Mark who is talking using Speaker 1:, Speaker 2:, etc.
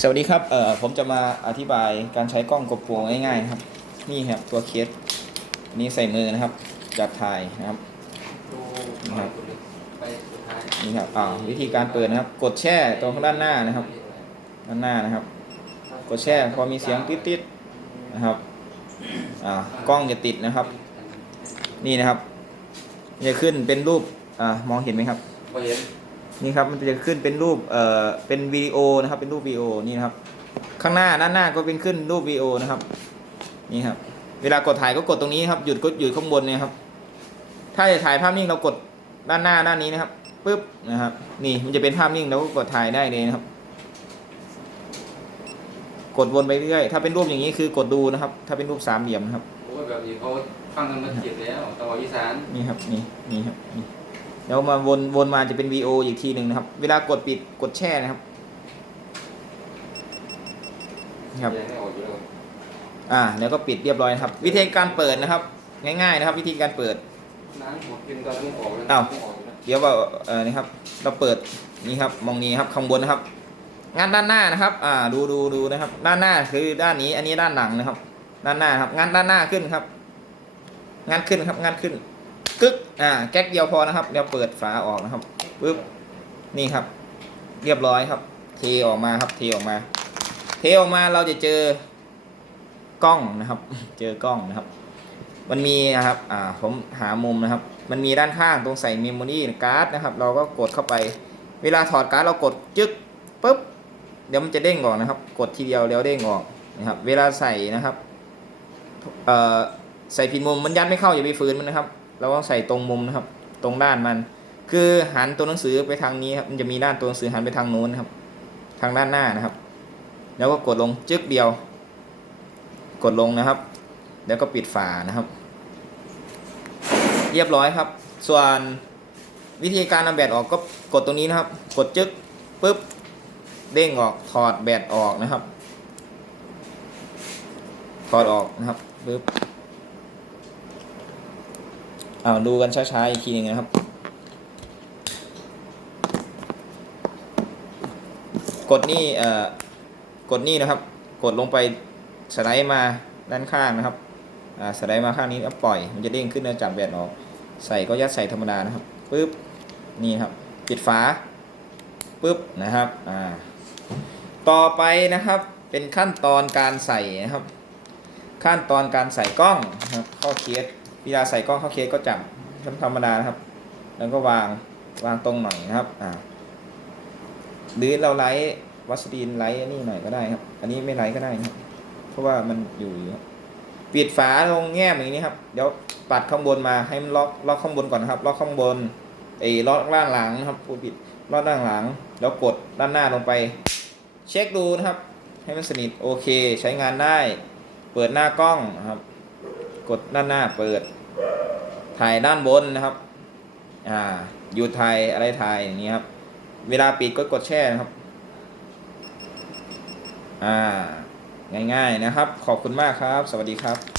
Speaker 1: สวัสดีครับ เอ่อ ผมจะมาอธิบายการใช้กล้องกบปูง่ายๆครับ นี่ครับตัวเคสอันนี้ใส่มือนะครับ จับถ่ายนะครับ
Speaker 2: ดู
Speaker 1: ครับ
Speaker 2: ไปสุดท้าย
Speaker 1: นี่ครับอ่าวิธีการเปิดนะครับ กดแช่ตรงข้างด้านหน้านะครับ ด้านหน้านะครับ กดแช่พอมีเสียงติดๆนะครับ อ่ากล้องจะติดนะครับ นี่นะครับ จะขึ้นเป็นรูป อ่ามองเห็นไหมครับ
Speaker 2: พอเห็น
Speaker 1: นี่ครับมันจะขึ้นเป็นรูปเอ่อเป็นวิดีโอนะครับ เป็นรูปวิดีโอนี่นะครับ ข้างหน้าด้านหน้าก็เป็นขึ้นรูปวิดีโอนะครับ นี่ครับ เวลากดถ่ายก็กดตรงนี้ครับหยุดก็หยุดข้างบนเนี่ยครับ ถ้าจะถ่ายภาพนิ่งเรากดด้านหน้าด้านนี้นะครับปึ๊บนะครับ นี่มันจะเป็นภาพนิ่งเราก็กดถ่ายได้เลยนะครับ กดวนไปเรื่อยถ้าเป็นรูปอย่างนี้คือกดดูนะครับ ถ้าเป็นรูปสามเหลี่ยมนะครับ
Speaker 2: โอ้ยแบบนี้เขาฟังกันมาเจ็ดแล้วตะวันอีสาน
Speaker 1: นี่ครับนี่นี่ครับนี่ แล้วมาวนวนมาจะเป็น VO อีกทีหนึ่งนะครับ เวลากดปิดกดแช่นะครับนี่ครับ
Speaker 2: แยกไม่ออกอยู่แล้ว
Speaker 1: อ่าแล้วก็ปิดเรียบร้อยนะครับ วิธีการเปิดนะครับ ง่ายๆนะครับ วิธีการเปิด
Speaker 2: น้ำหมดกินตอนนี้ออกแล้ว
Speaker 1: อ้าว
Speaker 2: ไม่ออกอยู่นะ
Speaker 1: เดี๋ยวว่าเออนี่ครับ เราเปิดนี่ครับมองนี้ครับข้างบนนะครับ งานด้านหน้านะครับ อ่าดูดูดูนะครับ ด้านหน้าคือด้านนี้ อันนี้ด้านหลังนะครับ ด้านหน้าครับ งานด้านหน้าขึ้นครับ งานขึ้นครับ งานขึ้น กึกอ่าแก๊กเดียวพอนะครับเดี๋ยวเปิดฝาออกนะครับปึ๊บนี่ครับ เรียบร้อยครับ เทออกมาครับ เทออกมา เทออกมาเราจะเจอกล้องนะครับ เจอกล้องนะครับ มันมีนะครับอ่าผมหามุมนะครับ มันมีด้านข้างตรงใส่เมมโมรี่การ์ดนะครับ เราก็กดเข้าไป เวลาถอดการ์ดเรากดจึ๊กปุ๊บเดี๋ยวมันจะเด้งออกนะครับ กดทีเดียวเดี๋ยวเด้งออกนะครับ เวลาใส่นะครับเอ่อใส่ผิดมุมมันยัดไม่เข้าอย่าไปฝืนมันนะครับ เราต้องใส่ตรงมุมนะครับ ตรงด้านมัน คือหันตัวหนังสือไปทางนี้ครับมันจะมีด้านตัวหนังสือหันไปทางโน้นครับ ทางด้านหน้านะครับ แล้วก็กดลงจึ๊กเดียว กดลงนะครับ แล้วก็ปิดฝานะครับ เรียบร้อยครับ ส่วนวิธีการเอาแบตออกก็กดตรงนี้นะครับ กดจึ๊กปุ๊บเด้งออกถอดแบตออกนะครับ ถอดออกนะครับปึ๊บ เอาดูกันช้าๆอีกทีหนึงนะครับ กดนี่เอ่อกดนี่นะครับ กดลงไปสไลด์มาด้านข้างนะครับอ่าสไลด์มาข้างนี้แล้วปล่อย มันจะเด้งขึ้นแล้วจับแบตออก ใส่ก็ยัดใส่ธรรมดานะครับปึ๊บนี่ครับปิดฝาปึ๊บนะครับอ่าต่อไปนะครับเป็นขั้นตอนการใส่นะครับ ขั้นตอนการใส่กล้องนะครับเข้าเคส เวลาใส่กล้องเข้าเคสก็จับธรรมดานะครับ แล้วก็วางวางตรงหน่อยนะครับอ่าหรือเราไลท์วัสดีนไลท์อันนี้หน่อยก็ได้ครับ อันนี้ไม่ไลท์ก็ได้ครับเพราะว่ามันอยู่อยู่ปิดฝาลงแง่มอย่างนี้ครับ เดี๋ยวปัดข้างบนมาให้มันล็อกล็อกข้างบนก่อนนะครับ ล็อกข้างบนไอ้ล็อกด้านหลังนะครับผู้ผิดล็อกด้านหลัง แล้วกดด้านหน้าลงไป เช็คดูนะครับ ให้มันสนิทโอเค ใช้งานได้ เปิดหน้ากล้องนะครับ กดด้านหน้าเปิด ถ่ายด้านบนนะครับอ่าหยุดถ่ายอะไรถ่ายอย่างนี้ครับ เวลาปิดก็กดแช่นะครับอ่าง่ายๆนะครับ ขอบคุณมากครับ สวัสดีครับ